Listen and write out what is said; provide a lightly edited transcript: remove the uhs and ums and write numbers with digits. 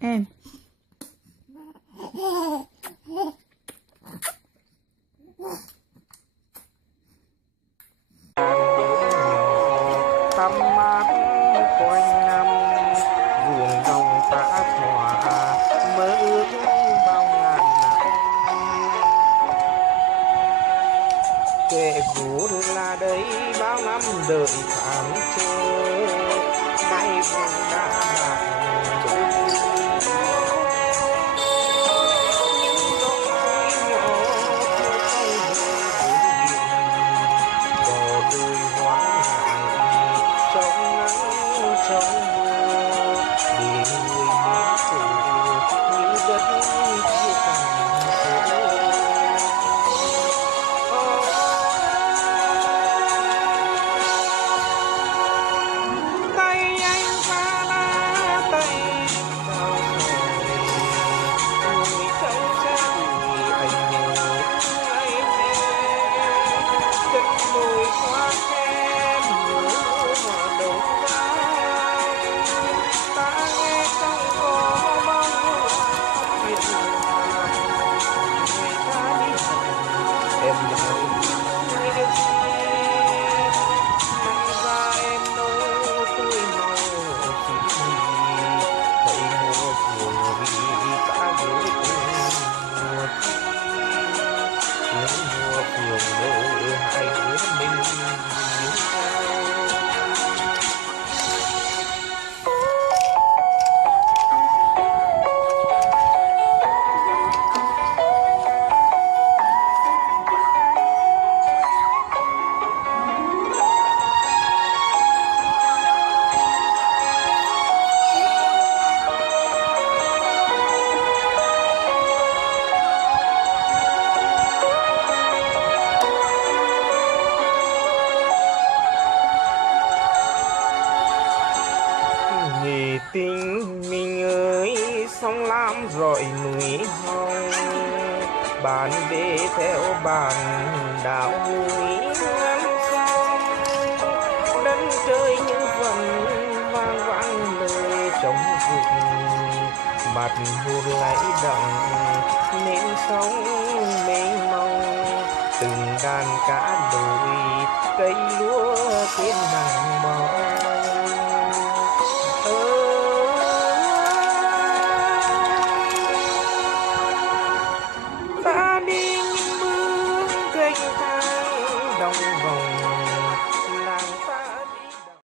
Em tắm mát quanh năm ruộng đồng tả thỏa mơ ước bao ngàn năm kẻ cũ là đây bao năm đợi tháng chờ nay vùng đã tình mình ơi sông lam rọi núi hồng bàn về theo bàn đảo núi ngắm sông đất trời như vần vang vang lời trong rụng mặt hồ lay động nên sóng mênh mông từng đàn cá đồi cây lúa trên bàn